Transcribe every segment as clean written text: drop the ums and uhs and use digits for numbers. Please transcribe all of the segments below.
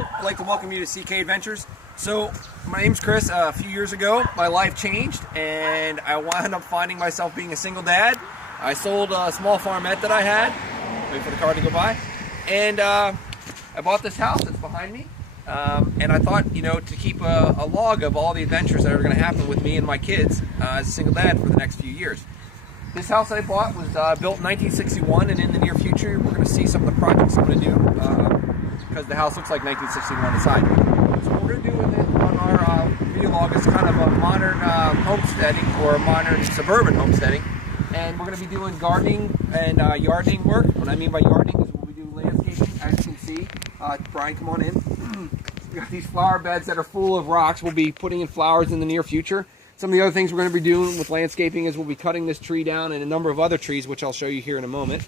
I'd like to welcome you to CK Adventures. So, my name's Chris. A few years ago, my life changed, and I wound up finding myself being a single dad. I sold a small farmette that I had. Wait for the car to go by. And I bought this house that's behind me. And I thought, you know, to keep a log of all the adventures that are going to happen with me and my kids as a single dad for the next few years. This house I bought was built in 1961, and in the near future, we're going to see some of the projects I'm going to do because the house looks like 1961 inside. So what we're going to do with it on our video log is kind of a modern homesteading or a modern suburban homesteading. And we're going to be doing gardening and yarding work. What I mean by yarding is we'll be doing landscaping. As you can see, Brian, come on in. We got these flower beds that are full of rocks. We'll be putting in flowers in the near future. Some of the other things we're going to be doing with landscaping is we'll be cutting this tree down and a number of other trees, which I'll show you here in a moment.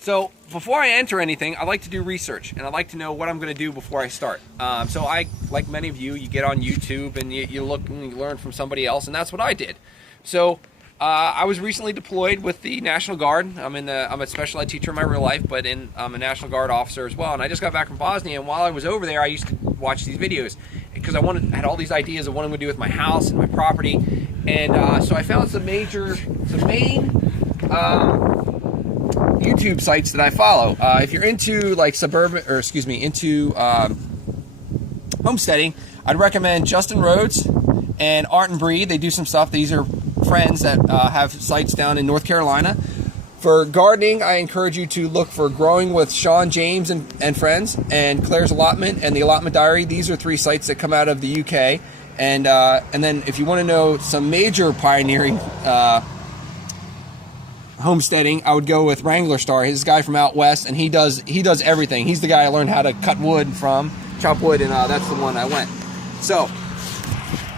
So before I enter anything, I like to do research, and I like to know what I'm going to do before I start. So I, like many of you, you get on YouTube and you look and you learn from somebody else, and that's what I did. So I was recently deployed with the National Guard. I'm a special ed teacher in my real life, but I'm a National Guard officer as well. And I just got back from Bosnia, and while I was over there, I used to watch these videos because I had all these ideas of what I'm going to do with my house and my property. And so I found some main YouTube sites that I follow. If you're into like homesteading, I'd recommend Justin Rhodes and Art and Breed. They do some stuff. These are friends that have sites down in North Carolina. For gardening, I encourage you to look for Growing with Sean James and Friends, and Claire's Allotment and the Allotment Diary. These are three sites that come out of the UK. And then if you want to know some major pioneering homesteading, I would go with Wrangler Star. He's a guy from out west, and he does everything. He's the guy I learned how to cut wood from, chop wood, and that's the one I went. So,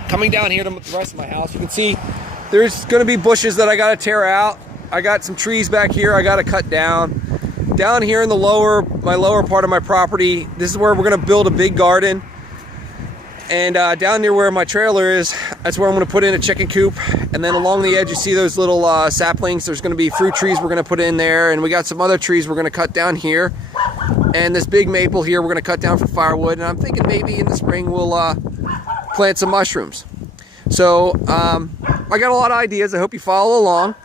coming down here to the rest of my house, you can see there's going to be bushes that I got to tear out. I got some trees back here I got to cut down. Down here in the my lower part of my property, this is where we're going to build a big garden. And down near where my trailer is, that's where I'm going to put in a chicken coop. And then along the edge, you see those little saplings. There's going to be fruit trees we're going to put in there. And we got some other trees we're going to cut down here. And this big maple here we're going to cut down for firewood. And I'm thinking maybe in the spring we'll plant some mushrooms. So I got a lot of ideas. I hope you follow along.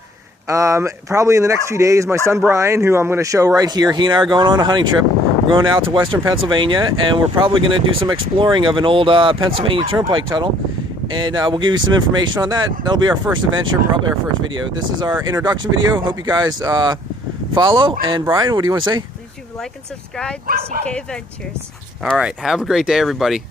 Probably in the next few days, my son Brian, who I'm going to show right here, he and I are going on a hunting trip. We're going out to western Pennsylvania, and we're probably going to do some exploring of an old Pennsylvania Turnpike tunnel. And we'll give you some information on that. That'll be our first adventure, probably our first video. This is our introduction video. Hope you guys follow. And Brian, what do you want to say? Please do like and subscribe to CK Adventures. All right. Have a great day, everybody.